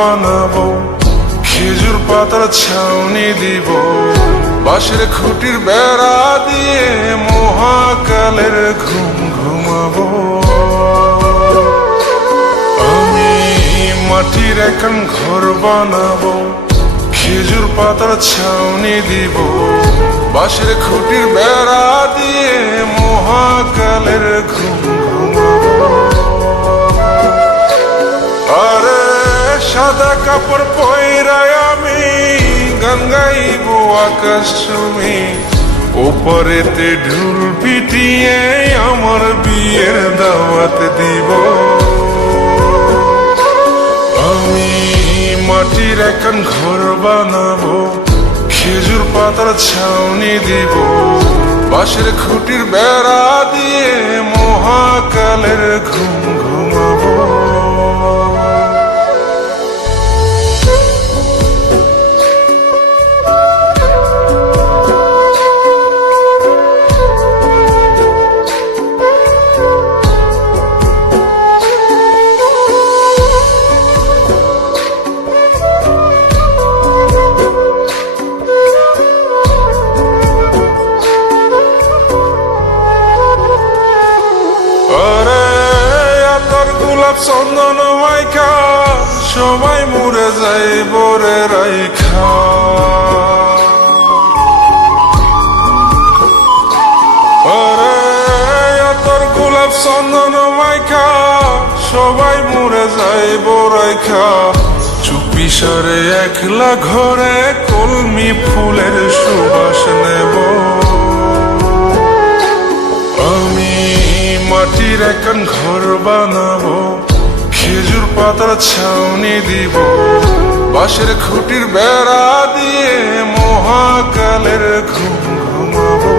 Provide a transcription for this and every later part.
বানাবো, খেজুর পাতার ছাউনি দিব, বাঁশের খুঁটির বেড়া দিয়ে মহাকালের ঘুম ঘুমাবো। আমি মাটির এখন ঘর বানাবো, খেজুর পাতার ছাউনি দিব, বাঁশের খুঁটির বেড়া দিয়ে মহাকালের ঘুম ঘুমাবো। আরে সাদা কাপড় পয়রায় আমি গান গাইব আকাশ চুমি, ওপরেতে ঢুল পিটিয়ে আমার বিয়ের দাওয়াত দিব। আমি মাটির এখন ঘর বানাবো, খেজুর পাতার ছাউনি দিব, বাঁশের খুঁটির বেড়া দিয়ে মহাকালের ঘুম ঘুমাবো। চন্দন মাইকা সবাই মরে যায় বরে রাইখা, আরে তোর গোলাপ চন্দন মাইকা সবাই মরে যায় বরাইখা, চুপি সারে একলা ঘরে কলমি ফুলের সুবাস নেব। আমি মাটির এখন ঘর বানাবো, খেজুর পাতার ছাউনি দিব, বাঁশের খুঁটির বেড়া দিয়ে মহাকালের ঘুম ঘুমাবো।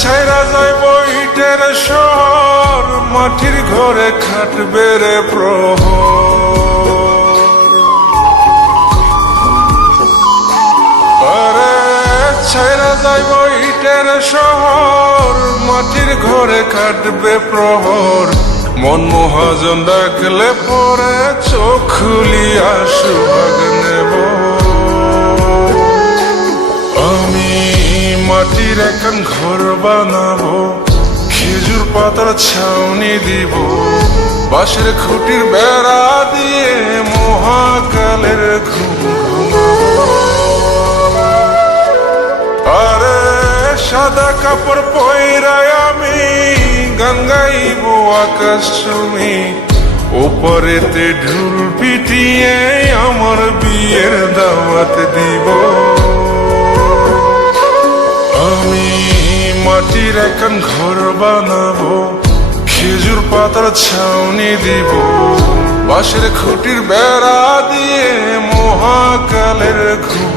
ছাইরা যাইব ইটের শহর, মাটির ঘরে খাটবে রে প্রহর। আরে ছাইরা যাইব ইটের শহর, মাটির ঘরে খাটবে প্রহর। মন মহাজন ডাকলে পরে চোখ খুলিয়া সুভাগ নেব। আমি মাটির এখন ঘর বানাবো, খেজুর পাতার ছাউনি দিব, বাঁশের খুঁটির বেড়া দিয়ে মহাকালের ঘুম ঘুমাবো। আরে সাদা কাপড় পয়রায় আমি গান গাইব আকাশ চুমি, ওপরেতে ঢুল পিটিয়ে আমার বিয়ের দাওয়াত দিব। আমি মাটির এখন ঘর বানাবো, খেজুর পাতার ছাউনি দিব, বাঁশের খুঁটির বেড়া দিয়ে মহাকালের ঘুম